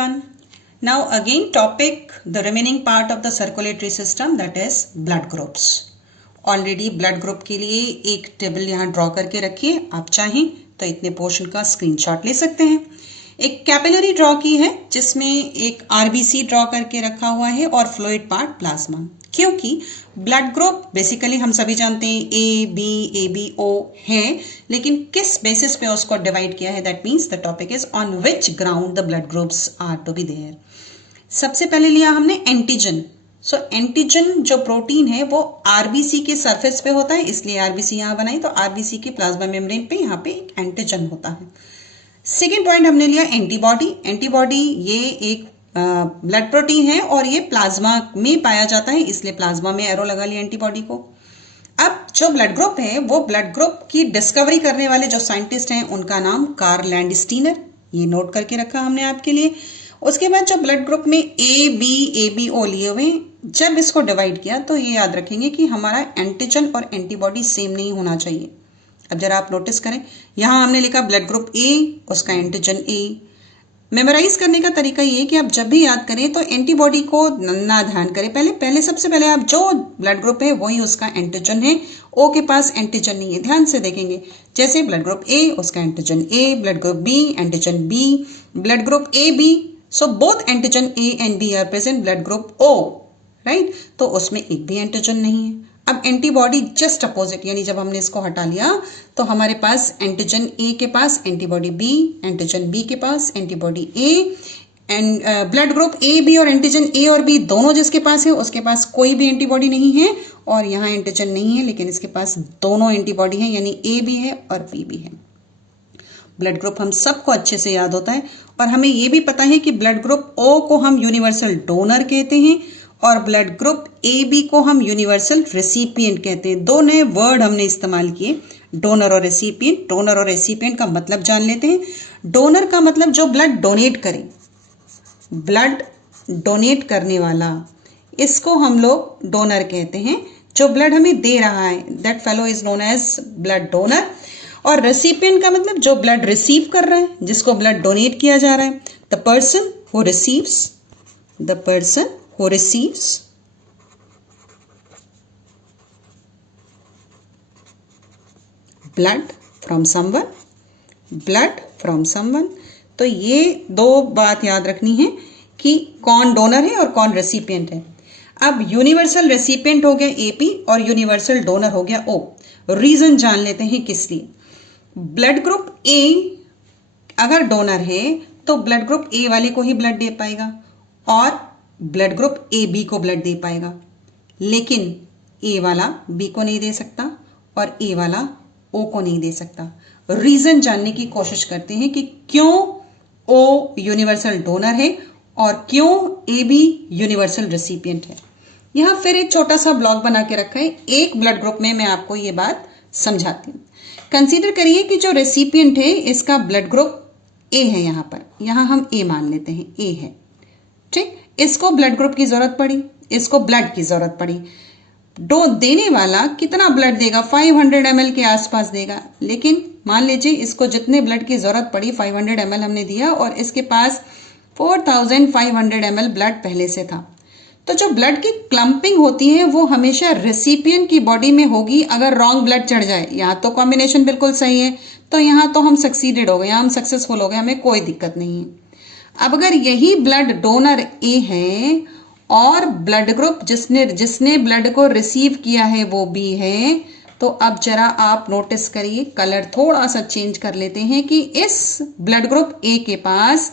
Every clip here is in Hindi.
everyone. Now again topic the remaining part of the circulatory system, that is blood groups. Already blood group के लिए एक टेबल यहाँ ड्रॉ करके रखिए, आप चाहें तो इतने पोर्शन का स्क्रीनशॉट ले सकते हैं। एक कैपिलरी ड्रॉ की है जिसमें एक आरबीसी ड्रॉ करके रखा हुआ है और फ्लूइड पार्ट प्लाज्मा, क्योंकि ब्लड ग्रुप बेसिकली हम सभी जानते हैं ए बी ओ है, लेकिन किस बेसिस पे उसको डिवाइड किया है, that means the topic is on which ground the blood groups are to be there. सबसे पहले लिया हमने एंटीजन। सो एंटीजन जो प्रोटीन है वो आरबीसी के सरफेस पे होता है, इसलिए आरबीसी यहाँ बनाई, तो आरबीसी के प्लाज्मा मेम्ब्रेन पे यहाँ पे एक एंटीजन होता है। सेकेंड पॉइंट हमने लिया एंटीबॉडी। एंटीबॉडी ये एक ब्लड प्रोटीन है और ये प्लाज्मा में पाया जाता है, इसलिए प्लाज्मा में एरो लगा लिया एंटीबॉडी को। अब जो ब्लड ग्रुप है वो ब्लड ग्रुप की डिस्कवरी करने वाले जो साइंटिस्ट हैं उनका नाम कार्ल लैंडस्टीनर, ये नोट करके रखा हमने आपके लिए। उसके बाद जो ब्लड ग्रुप में ए बी ओ लिए हुए, जब इसको डिवाइड किया तो ये याद रखेंगे कि हमारा एंटीजन और एंटीबॉडी सेम नहीं होना चाहिए। अब जरा आप नोटिस करें, यहाँ हमने लिखा ब्लड ग्रुप ए, उसका एंटीजन ए। मेमोराइज करने का तरीका ये है कि आप जब भी याद करें तो एंटीबॉडी को ना ध्यान करें, पहले सबसे पहले आप जो ब्लड ग्रुप है वही उसका एंटीजन है, ओ के पास एंटीजन नहीं है, ध्यान से देखेंगे। जैसे ब्लड ग्रुप ए, उसका antigen A, blood group B, antigen B, blood group A B, so both antigen A and B are present blood group O, right, तो उसमें एक भी एंटीजन नहीं है। अब एंटीबॉडी जस्ट अपोजिट, यानी जब हमने इसको हटा लिया तो हमारे पास एंटीजन ए के पास एंटीबॉडी बी, एंटीजन बी के पास antibody A, and blood group A B और एंटीजन ए और बी दोनों जिसके पास है उसके पास कोई भी एंटीबॉडी नहीं है, और यहाँ एंटीजन नहीं है लेकिन इसके पास दोनों एंटीबॉडी है, यानी ए भी है और बी भी है। ब्लड ग्रुप हम सबको अच्छे से याद होता है, और हमें ये भी पता है कि ब्लड ग्रुप ओ को हम यूनिवर्सल डोनर कहते हैं और ब्लड ग्रुप ए बी को हम यूनिवर्सल रेसिपिएंट कहते हैं। दो नए वर्ड हमने इस्तेमाल किए, डोनर और रेसिपिएंट। डोनर और रेसिपिएंट का मतलब जान लेते हैं। डोनर का मतलब जो ब्लड डोनेट करे, ब्लड डोनेट करने वाला, इसको हम लोग डोनर कहते हैं। जो ब्लड हमें दे रहा है, that fellow is known as blood donor. और रेसिपिएंट का मतलब जो ब्लड रिसीव कर रहा है, जिसको ब्लड डोनेट किया जा रहा है, the person who receives, the person who receives blood from someone। तो ये दो बात याद रखनी है कि कौन डोनर है और कौन रेसिपिएंट है। अब यूनिवर्सल रेसिपिएंट हो गया एपी और यूनिवर्सल डोनर हो गया ओ। रीजन जान लेते हैं किस लिए। ब्लड ग्रुप ए अगर डोनर है तो ब्लड ग्रुप ए वाले को ही ब्लड दे पाएगा और ब्लड ग्रुप ए बी को ब्लड दे पाएगा, लेकिन ए वाला बी को नहीं दे सकता और ए वाला ओ को नहीं दे सकता। रीजन जानने की कोशिश करते हैं कि क्यों ओ यूनिवर्सल डोनर है और क्यों ए बी यूनिवर्सल रेसिपिएंट है। यहां फिर एक छोटा सा ब्लॉक बना के रखा है, एक ब्लड ग्रुप में मैं आपको ये बात समझाती हूँ। कंसीडर करिए कि जो रेसिपिएंट है इसका ब्लड ग्रुप ए है, यहां पर, यहां हम ए मान लेते हैं, ए है, ठीक। इसको ब्लड ग्रुप की जरूरत पड़ी, इसको ब्लड की जरूरत पड़ी। देने वाला कितना ब्लड देगा, 500 ml के आसपास देगा, लेकिन मान लीजिए इसको जितने ब्लड की जरूरत पड़ी 500 ml हमने दिया और इसके पास 4500 ml ब्लड पहले से था। तो जो ब्लड की क्लम्पिंग होती है वो हमेशा रेसिपिएंट की बॉडी में होगी अगर रॉन्ग ब्लड चढ़ जाए। यहाँ तो कॉम्बिनेशन बिल्कुल सही है, तो यहाँ तो हम सक्सीडेड हो गए, यहाँ हम सक्सेसफुल हो गए, हमें कोई दिक्कत नहीं है। अब अगर यही ब्लड डोनर ए है और ब्लड ग्रुप जिसने ब्लड को रिसीव किया है वो बी है, तो अब जरा आप नोटिस करिए, कलर थोड़ा सा चेंज कर लेते हैं कि इस ब्लड ग्रुप ए के पास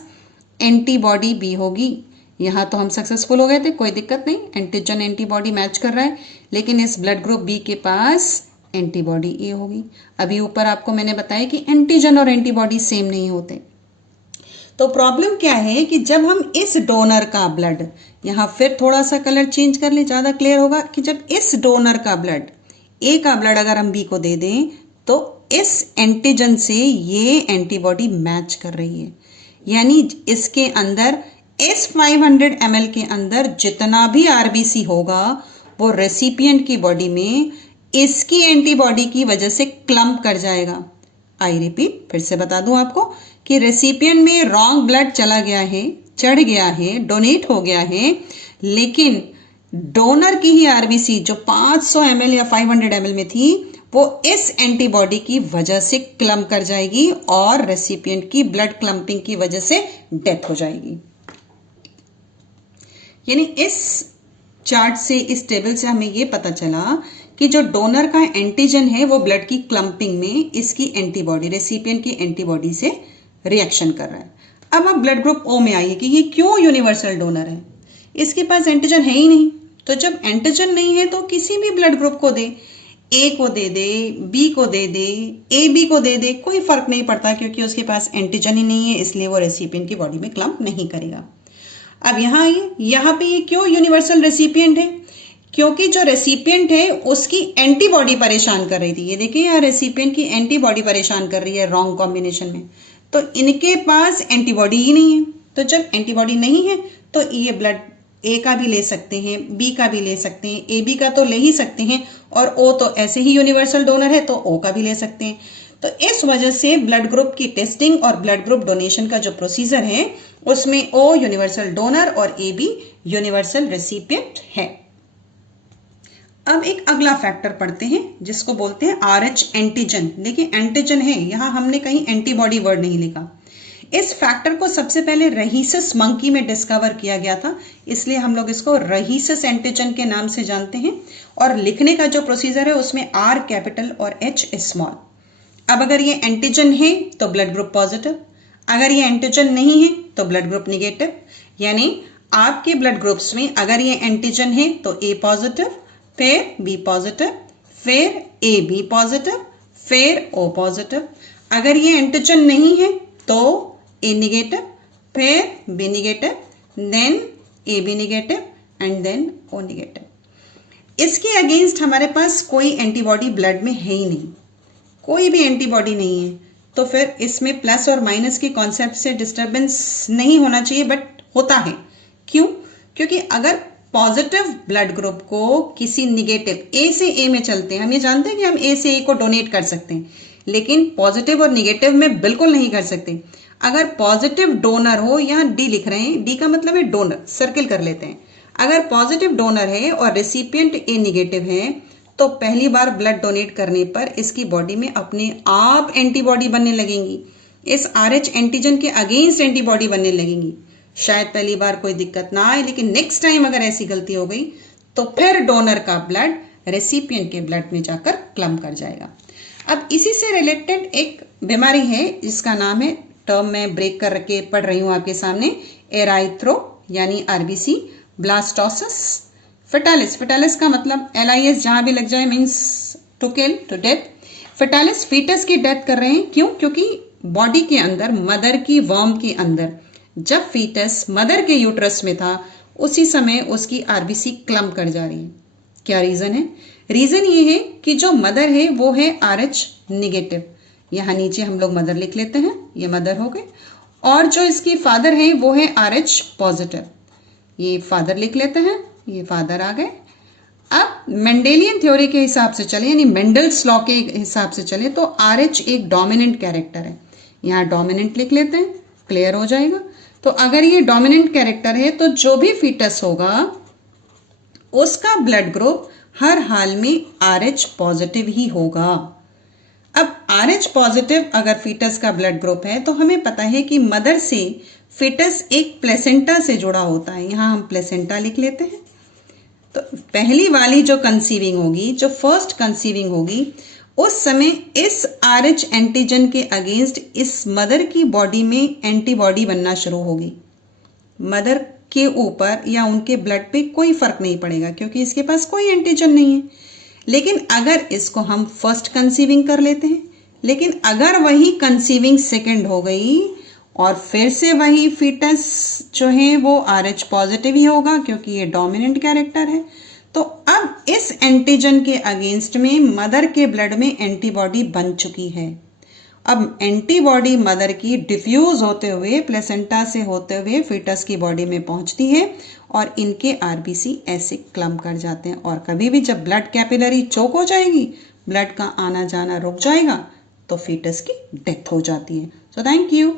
एंटीबॉडी बी होगी। यहां तो हम सक्सेसफुल हो गए थे, कोई दिक्कत नहीं, एंटीजन एंटीबॉडी मैच कर रहा है, लेकिन इस ब्लड ग्रुप बी के पास एंटीबॉडी ए होगी। अभी ऊपर आपको मैंने बताया कि एंटीजन और एंटीबॉडी सेम नहीं होते। तो प्रॉब्लम क्या है कि जब हम इस डोनर का ब्लड, यहाँ फिर थोड़ा सा कलर चेंज कर ले, ज़्यादा क्लियर होगा कि जब इस डोनर का ब्लड, ए का ब्लड अगर हम बी को दे दें तो इस एंटीजन से ये एंटीबॉडी मैच कर रही है, यानी इसके अंदर इस 500 ml के अंदर जितना भी आरबीसी होगा वो रेसिपिएंट की बॉडी में इसकी एंटीबॉडी की वजह से क्लम्प कर जाएगा। आई रिपीट, फिर से बता दूं आपको कि रेसिपिएंट में रॉन्ग ब्लड चला गया है चढ़ गया है, डोनेट हो गया है, लेकिन डोनर की ही आरबीसी जो 500 ml या 500 ml में थी वो इस एंटीबॉडी की वजह से क्लम्प कर जाएगी और रेसिपिएंट की ब्लड क्लम्पिंग की वजह से डेथ हो जाएगी। यानी इस चार्ट से, इस टेबल से हमें ये पता चला कि जो डोनर का एंटीजन है वो ब्लड की क्लम्पिंग में इसकी एंटीबॉडी, रेसिपिएंट की एंटीबॉडी से रिएक्शन कर रहा है। अब आप ब्लड ग्रुप ओ में आइए कि ये क्यों यूनिवर्सल डोनर है। इसके पास एंटीजन है ही नहीं, तो जब एंटीजन नहीं है तो किसी भी ब्लड ग्रुप को दे, ए को दे दे, बी को दे दे, ए बी को दे दे, कोई फर्क नहीं पड़ता क्योंकि उसके पास एंटीजन ही नहीं है, इसलिए वो रेसिपिएंट की बॉडी में क्लम्प नहीं करेगा। अब यहाँ आइए, यहाँ पे ये क्यों यूनिवर्सल रेसिपिएंट है? क्योंकि जो रेसिपिएंट है उसकी एंटीबॉडी परेशान कर रही थी। ये देखिए यहाँ रेसिपिएंट की एंटीबॉडी परेशान कर रही है रॉन्ग कॉम्बिनेशन में, तो इनके पास एंटीबॉडी ही नहीं है। तो जब एंटीबॉडी नहीं है तो ये ब्लड ए का भी ले सकते हैं, बी का भी ले सकते हैं, ए बी का तो ले ही सकते हैं, और ओ तो ऐसे ही यूनिवर्सल डोनर है तो ओ का भी ले सकते हैं। तो इस वजह से ब्लड ग्रुप की टेस्टिंग और ब्लड ग्रुप डोनेशन का जो प्रोसीजर है उसमें ओ यूनिवर्सल डोनर और ए बी यूनिवर्सल रेसिपिएंट है। अब एक अगला फैक्टर पढ़ते हैं जिसको बोलते हैं RH एंटीजन। देखिए एंटीजन है, यहां हमने कहीं एंटीबॉडी वर्ड नहीं लिखा। इस फैक्टर को सबसे पहले रहीसस मंकी में डिस्कवर किया गया था, इसलिए हम लोग इसको रहीसस एंटीजन के नाम से जानते हैं। और लिखने का जो प्रोसीजर है उसमें R कैपिटल और H स्मॉल। अब अगर ये एंटीजन है तो ब्लड ग्रुप पॉजिटिव, अगर ये एंटीजन नहीं है तो ब्लड ग्रुप निगेटिव। यानी आपके ब्लड ग्रुप्स में अगर ये एंटीजन है तो A पॉजिटिव, फिर B पॉजिटिव, फिर AB पॉजिटिव, फिर O पॉजिटिव। अगर ये एंटीजन नहीं है तो A निगेटिव, फिर B negative, then AB negative and then O negative. इसके अगेंस्ट हमारे पास कोई एंटीबॉडी ब्लड में है ही नहीं, कोई भी एंटीबॉडी नहीं है, तो फिर इसमें प्लस और माइनस के कॉन्सेप्ट से डिस्टर्बेंस नहीं होना चाहिए, बट होता है। क्यों? क्योंकि अगर पॉजिटिव ब्लड ग्रुप को किसी निगेटिव, ए से ए में चलते हैं, हम ये जानते हैं कि हम ए से ए को डोनेट कर सकते हैं, लेकिन पॉजिटिव और निगेटिव में बिल्कुल नहीं कर सकते। अगर पॉजिटिव डोनर हो, यहाँ डी लिख रहे हैं, डी का मतलब है डोनर, सर्किल कर लेते हैं। अगर पॉजिटिव डोनर है और रेसिपिएंट ए निगेटिव है तो पहली बार ब्लड डोनेट करने पर इसकी बॉडी में अपने आप एंटीबॉडी बनने लगेंगी, इस RH एंटीजन के अगेंस्ट एंटीबॉडी बनने लगेंगी। शायद पहली बार कोई दिक्कत ना आए, लेकिन नेक्स्ट टाइम अगर ऐसी गलती हो गई तो फिर डोनर का ब्लड रेसिपिएंट के ब्लड में जाकर क्लम्प कर जाएगा। अब इसी से रिलेटेड एक बीमारी है जिसका नाम है, टर्म में ब्रेक करके पढ़ रही हूँ आपके सामने, एराइथ्रो यानी RBC ब्लास्टोसिस फेटालिस। फेटालिस का मतलब LIS जहां भी लग जाए means to kill, to death. Fetalis foetus की डेथ कर रहे हैं। क्यों? क्योंकि बॉडी के अंदर, मदर की वर्म के अंदर, जब फीटस मदर के यूट्रस में था उसी समय उसकी RBC क्लम्प कर जा रही है। क्या रीजन है? रीजन ये है कि जो मदर है वो है RH निगेटिव। यहाँ नीचे हम लोग मदर लिख लेते हैं, ये मदर हो गए, और जो इसकी फादर है वो है RH पॉजिटिव। ये फादर लिख लेते हैं, ये फादर आ गए। अब मेंडेलियन थ्योरी के हिसाब से चले, यानी मेंडल्स लॉ के हिसाब से चले, तो RH एक डोमिनेंट कैरेक्टर है। यहाँ डोमिनेंट लिख लेते हैं, क्लियर हो जाएगा। तो अगर ये डोमिनेंट कैरेक्टर है तो जो भी फीटस होगा उसका ब्लड ग्रुप हर हाल में RH पॉजिटिव ही होगा। अब RH पॉजिटिव अगर फीटस का ब्लड ग्रुप है तो हमें पता है कि मदर से फीटस एक प्लेसेंटा से जुड़ा होता है। यहाँ हम प्लेसेंटा लिख लेते हैं। तो पहली वाली जो कंसीविंग होगी, जो फर्स्ट कंसीविंग होगी, उस समय इस RH एंटीजन के अगेंस्ट इस मदर की बॉडी में एंटीबॉडी बनना शुरू होगी। मदर के ऊपर या उनके ब्लड पे कोई फर्क नहीं पड़ेगा क्योंकि इसके पास कोई एंटीजन नहीं है। लेकिन अगर इसको हम फर्स्ट कंसीविंग कर लेते हैं, लेकिन अगर वही कंसीविंग सेकंड हो गई और फिर से वही फीटस जो है वो RH पॉजिटिव ही होगा क्योंकि ये डोमिनेंट कैरेक्टर है, तो अब इस एंटीजन के अगेंस्ट में मदर के ब्लड में एंटीबॉडी बन चुकी है। अब एंटीबॉडी मदर की डिफ्यूज होते हुए, प्लेसेंटा से होते हुए फीटस की बॉडी में पहुंचती है और इनके RBC ऐसे क्लम्प कर जाते हैं। और कभी भी जब ब्लड कैपिलरी चोक हो जाएगी, ब्लड का आना जाना रुक जाएगा, तो फीटस की डेथ हो जाती है। So thank you.